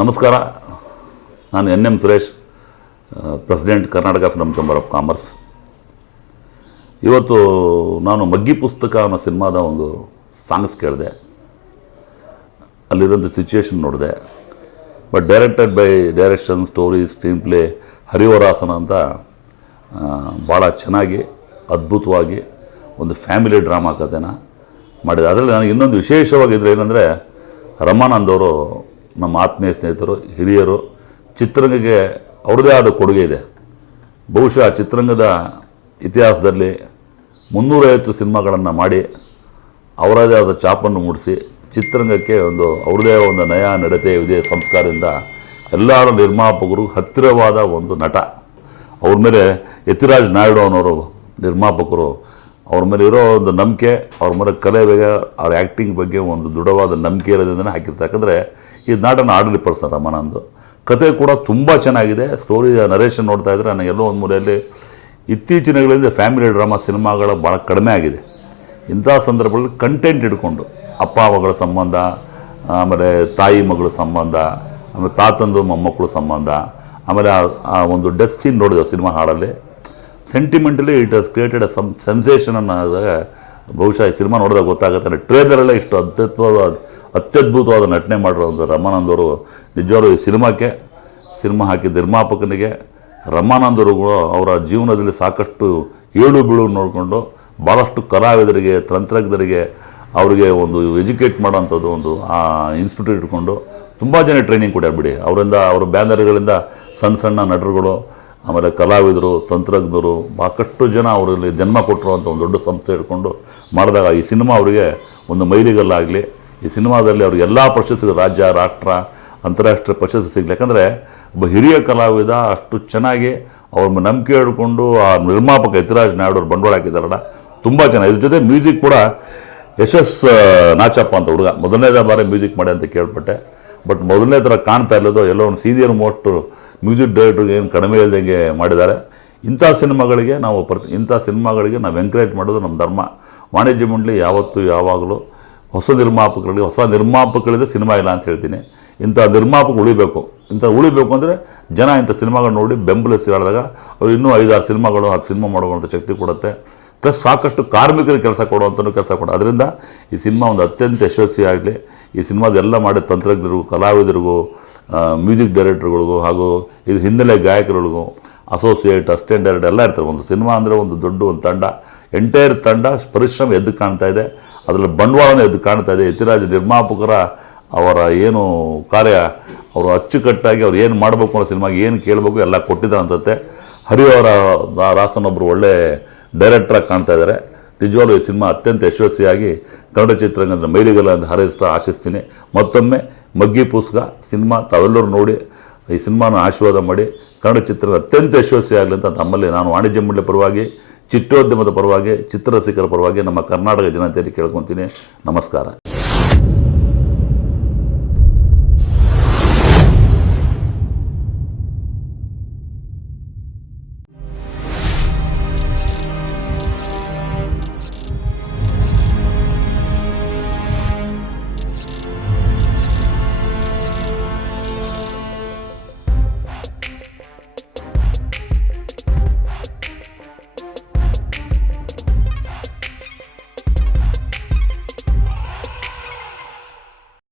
ನಮಸ್ಕಾರ. ನಾನು N Suresh, president Karnataka film chamber of commerce. ಇವತ್ತು ನಾನು ಮಗ್ಗಿ ಪುಸ್ತಕ ಅನ್ನೋ ಸಿನಿಮಾದ ಒಂದು ಸಾಂಗ್ಸ್ ಕೇಳಿದೆ. ಅಲ್ಲಿರೋಂಥ ಸಿಚುಯೇಷನ್ ನೋಡಿದೆ. But direction, story, screen play ಹರಿವರಾಸನ ಅಂತ ಭಾಳ ಚೆನ್ನಾಗಿ ಅದ್ಭುತವಾಗಿ ಒಂದು ಫ್ಯಾಮಿಲಿ ಡ್ರಾಮಾ ಕಥೆನ ಮಾಡಿದೆ. ಅದರಲ್ಲಿ ನನಗೆ ಇನ್ನೊಂದು ವಿಶೇಷವಾಗಿದ್ದರೆ ಏನಂದರೆ, ರಮಾನಂದ್ ಅವರು ನಮ್ಮ ಆತ್ಮೀಯ ಸ್ನೇಹಿತರು, ಹಿರಿಯರು. ಚಿತ್ರರಂಗಕ್ಕೆ ಅವ್ರದ್ದೇ ಆದ ಕೊಡುಗೆ ಇದೆ. ಬಹುಶಃ ಚಿತ್ರರಂಗದ ಇತಿಹಾಸದಲ್ಲಿ 350 ಸಿನಿಮಾಗಳನ್ನು ಮಾಡಿ ಅವರದೇ ಆದ ಛಾಪನ್ನು ಮೂಡಿಸಿ ಚಿತ್ರರಂಗಕ್ಕೆ ಅವ್ರದ್ದೇ ಒಂದು ನಯ ನಡತೆ ವಿಧೇಯ ಸಂಸ್ಕಾರದಿಂದ ಎಲ್ಲರ ನಿರ್ಮಾಪಕರು ಹತ್ತಿರವಾದ ಒಂದು ನಟ. ಅವ್ರ ಮೇಲೆ ಯತಿರಾಜ್ ನಾಯ್ಡು ಅನ್ನೋರು ನಿರ್ಮಾಪಕರು. ಅವ್ರ ಮೇಲೆ ಇರೋ ಒಂದು ನಂಬಿಕೆ, ಅವ್ರ ಮೇಲೆ ಕಲೆ ಬಗ್ಗೆ, ಅವ್ರ ಆ್ಯಕ್ಟಿಂಗ್ ಬಗ್ಗೆ ಒಂದು ದೃಢವಾದ ನಂಬಿಕೆ ಇರೋದ್ರಿಂದನೇ ಹಾಕಿರ್ತಾರೆ. ಯಾಕಂದರೆ ಈ ನಾಟನ ಆರ್ಡಿನರಿ ಪರ್ಸನ್ ರಮಾನಂದು. ಕತೆ ಕೂಡ ತುಂಬ ಚೆನ್ನಾಗಿದೆ. ಸ್ಟೋರಿ ನರೇಷನ್ ನೋಡ್ತಾ ಇದ್ದರೆ ನನಗೆ ಎಲ್ಲೋ ಒಂದು ಮೂಲೆಯಲ್ಲಿ ಇತ್ತೀಚಿನ ದಿನಗಳಲ್ಲಿ ಫ್ಯಾಮಿಲಿ ಡ್ರಾಮಾ ಸಿನಿಮಾಗಳು ಭಾಳ ಕಡಿಮೆ ಆಗಿದೆ. ಇಂಥ ಸಂದರ್ಭಗಳಲ್ಲಿ ಕಂಟೆಂಟ್ ಹಿಡ್ಕೊಂಡು ಅಪ್ಪ ಮಗಳ ಸಂಬಂಧ, ಆಮೇಲೆ ತಾಯಿ ಮಗಳ ಸಂಬಂಧ, ಆಮೇಲೆ ತಾತಂದು ಮೊಮ್ಮಕ್ಕಳು ಸಂಬಂಧ, ಆಮೇಲೆ ಆ ಒಂದು ಡೆತ್ ಸೀನ್ ನೋಡಿದೆ ಸಿನಿಮಾ ಹಾಡಲ್ಲಿ. Sentimentally it has created a sensation ಅನ್ನೋದಾಗ ಬಹುಶಃ ಈ ಸಿನಿಮಾ ನೋಡಿದಾಗ ಗೊತ್ತಾಗುತ್ತೆ. ಟ್ರೇಲರಲ್ಲೇ ಇಷ್ಟು ಅತ್ಯದ್ಭುತವಾದ ನಟನೆ ಮಾಡಿರೋ ಒಂದು ರಮಾನಂದ್ ಅವರು ನಿಜವಾಗ್ಲೂ ಈ ಸಿನಿಮಾ ಹಾಕಿದ ನಿರ್ಮಾಪಕನಿಗೆ, ರಮಾನಂದ್ ಅವರುಗಳು ಅವರ ಜೀವನದಲ್ಲಿ ಸಾಕಷ್ಟು ಏಳು ಬೀಳು ನೋಡಿಕೊಂಡು ಭಾಳಷ್ಟು ಕಲಾವಿದರಿಗೆ, ತಂತ್ರಜ್ಞರಿಗೆ ಅವರಿಗೆ ಒಂದು ಎಜುಕೇಟ್ ಮಾಡೋಂಥದ್ದು ಒಂದು ಇನ್ಸ್ಟಿಟ್ಯೂಟ್ ಇಟ್ಕೊಂಡು ತುಂಬ ಜನ ಟ್ರೈನಿಂಗ್ ಕೊಡ್ಯಾರ. ಅವರ ಬ್ಯಾನರ್ಗಳಿಂದ ಸಣ್ಣ ನಟರುಗಳು, ಆಮೇಲೆ ಕಲಾವಿದರು, ತಂತ್ರಜ್ಞರು, ಸಾಕಷ್ಟು ಜನ ಅವರಲ್ಲಿ ಜನ್ಮ ಕೊಟ್ಟಿರುವಂಥ ಒಂದು ದೊಡ್ಡ ಸಂಸ್ಥೆ ಇಟ್ಕೊಂಡು ಮಾಡಿದಾಗ ಈ ಸಿನಿಮಾ ಅವರಿಗೆ ಒಂದು ಮೈಲಿಗಲ್ಲಾಗಲಿ. ಈ ಸಿನಿಮಾದಲ್ಲಿ ಅವ್ರಿಗೆ ಎಲ್ಲ ಪ್ರಶಸ್ತಿಗಳು, ರಾಜ್ಯ, ರಾಷ್ಟ್ರ, ಅಂತಾರಾಷ್ಟ್ರೀಯ ಪ್ರಶಸ್ತಿ ಸಿಗಲಿ. ಯಾಕಂದರೆ ಒಬ್ಬ ಹಿರಿಯ ಕಲಾವಿದ ಅಷ್ಟು ಚೆನ್ನಾಗಿ ಅವ್ರ ನಂಬಿಕೆ ಹಿಡ್ಕೊಂಡು ಆ ನಿರ್ಮಾಪಕ ಯತಿರಾಜ್ ನಾಯ್ಡು ಅವ್ರು ಬಂಡವಾಳ ಹಾಕಿದಾರಲ್ಲ, ತುಂಬ ಚೆನ್ನಾಗಿ. ಇದ್ರ ಜೊತೆ ಮ್ಯೂಸಿಕ್ ಕೂಡ ಯಶಸ್ ನಾಚಪ್ಪ ಅಂತ ಹುಡುಗ ಮೊದಲನೇದ ಬಾರಿ ಮ್ಯೂಸಿಕ್ ಮಾಡಿ ಅಂತ ಕೇಳ್ಪಟ್ಟೆ. ಬಟ್ ಮೊದಲನೇ ಥರ ಕಾಣ್ತಾ ಇಲ್ಲದು, ಎಲ್ಲೋ ಒಂದು ಸೀನಿಯರ್ ಮೋಸ್ಟ್ ಮ್ಯೂಸಿಕ್ ಡೈರೆಕ್ಟರ್ಗೆ ಏನು ಕಡಿಮೆ ಇಲ್ಲದಂಗೆ ಮಾಡಿದ್ದಾರೆ. ಇಂಥ ಸಿನಿಮಾಗಳಿಗೆ ನಾವು ಎಂಕರೇಜ್ ಮಾಡೋದು ನಮ್ಮ ಧರ್ಮ. ವಾಣಿಜ್ಯ ಮಂಡಳಿ ಯಾವತ್ತೂ ಯಾವಾಗಲೂ ಹೊಸ ನಿರ್ಮಾಪಕರಿಗೆ ಸಿನಿಮಾ ಇಲ್ಲ ಅಂತ ಹೇಳ್ತೀನಿ. ಇಂಥ ನಿರ್ಮಾಪಕ ಉಳಿಬೇಕು ಅಂದರೆ ಜನ ಇಂಥ ಸಿನಿಮಾಗಳು ನೋಡಿ ಬೆಂಬಲಿಸಿ ಆಡಿದಾಗ ಅವ್ರು ಇನ್ನೂ 5-6 ಸಿನಿಮಾಗಳು 10 ಸಿನಿಮಾ ಮಾಡುವಂಥ ಶಕ್ತಿ ಕೊಡುತ್ತೆ. ಪ್ಲಸ್ ಸಾಕಷ್ಟು ಕಾರ್ಮಿಕರಿಗೆ ಕೆಲಸ ಕೊಡೋ. ಅದರಿಂದ ಈ ಸಿನಿಮಾ ಒಂದು ಅತ್ಯಂತ ಯಶಸ್ವಿಯಾಗಲಿ. ಈ ಸಿನಿಮಾದೆಲ್ಲ ಮಾಡಿದ ತಂತ್ರಜ್ಞರಿಗೂ, ಕಲಾವಿದರಿಗೂ, ಮ್ಯೂಸಿಕ್ ಡೈರೆಕ್ಟರ್ಗಳಿಗೂ, ಹಾಗೂ ಇದು ಹಿನ್ನೆಲೆ ಗಾಯಕರುಗಳಿಗೂ, ಅಸಿಸ್ಟೆಂಟ್ ಡೈರೆಕ್ಟರ್ ಎಲ್ಲ ಇರ್ತಾರೆ. ಒಂದು ಸಿನಿಮಾ ಅಂದರೆ ಒಂದು ದೊಡ್ಡ ಒಂದು ತಂಡ, ಎಂಟೈರ್ ತಂಡ ಪರಿಶ್ರಮ ಎದ್ದು ಕಾಣ್ತಾ ಇದೆ. ಅದರಲ್ಲಿ ಬಂಡವಾಳನ ಎದ್ದು ಕಾಣ್ತಾ ಇದೆ. ಯತಿರಾಜ್ ನಿರ್ಮಾಪಕರ ಅವರ ಏನು ಕಾರ್ಯ, ಅವರು ಅಚ್ಚುಕಟ್ಟಾಗಿ ಅವ್ರು ಏನು ಮಾಡಬೇಕು ಅನ್ನೋ ಸಿನಿಮಾಗೆ ಏನು ಕೇಳಬೇಕು ಎಲ್ಲ ಕೊಟ್ಟಿದ್ದಾರೆ ಅನ್ಸುತ್ತೆ. ಹರಿಯವರ ರಾಸನೊಬ್ಬರು ಒಳ್ಳೆ ಡೈರೆಕ್ಟ್ರಾಗಿ ಕಾಣ್ತಾ ಇದ್ದಾರೆ. ನಿಜವಾಗ್ಲೂ ಈ ಸಿನಿಮಾ ಅತ್ಯಂತ ಯಶಸ್ವಿಯಾಗಿ ಕನ್ನಡ ಚಿತ್ರರಂಗದ ಮೈಲಿಗಲ್ಲ ಅಂತ ಆಶಿಸ್ತೀನಿ. ಮತ್ತೊಮ್ಮೆ ಮಗ್ಗಿ ಪುಸ್ತಕ ಸಿನಿಮಾ ತಾವೆಲ್ಲರೂ ನೋಡಿ ಈ ಸಿನಿಮಾನ ಆಶೀರ್ವಾದ ಮಾಡಿ ಕನ್ನಡ ಚಿತ್ರ ಅತ್ಯಂತ ಯಶಸ್ವಿಯಾಗಲಿ ಅಂತ ನಮ್ಮಲ್ಲಿ ನಾನು ವಾಣಿಜ್ಯ ಮಂಡಳಿ ಪರವಾಗಿ, ಚಿತ್ರೋದ್ಯಮದ ಪರವಾಗಿ, ಚಿತ್ರರಸಿಕರ ಪರವಾಗಿ ನಮ್ಮ ಕರ್ನಾಟಕ ಜನತೆಯಲ್ಲಿ ಕೇಳ್ಕೊತೀನಿ. ನಮಸ್ಕಾರ.